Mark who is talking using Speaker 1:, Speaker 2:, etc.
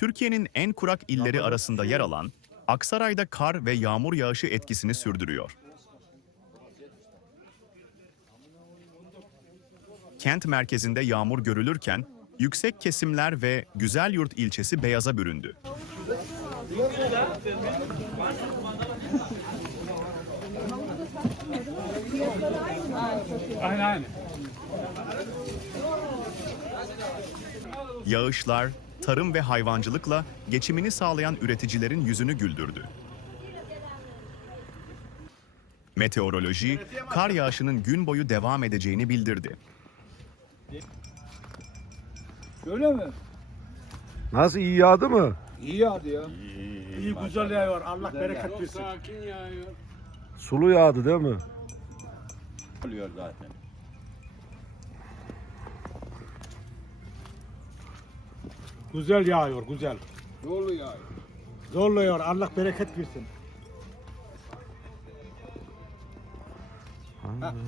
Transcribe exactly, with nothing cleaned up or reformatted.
Speaker 1: Türkiye'nin en kurak illeri arasında yer alan Aksaray'da kar ve yağmur yağışı etkisini sürdürüyor. Kent merkezinde yağmur görülürken yüksek kesimler ve Güzelyurt ilçesi beyaza büründü.
Speaker 2: Aynen aynen.
Speaker 1: Yağışlar, tarım ve hayvancılıkla geçimini sağlayan üreticilerin yüzünü güldürdü. Meteoroloji, kar yağışının gün boyu devam edeceğini bildirdi.
Speaker 2: Öyle mi?
Speaker 3: Nasıl, iyi yağdı mı?
Speaker 2: İyi yağdı ya. İyi güzel yağıyor. Allah bereket versin.
Speaker 4: Sakin yağıyor.
Speaker 3: Sulu yağdı değil mi?
Speaker 4: Oluyor zaten.
Speaker 2: Güzel yağıyor, güzel.
Speaker 4: Dolu yağıyor.
Speaker 2: Zorluyor. Allah bereket versin.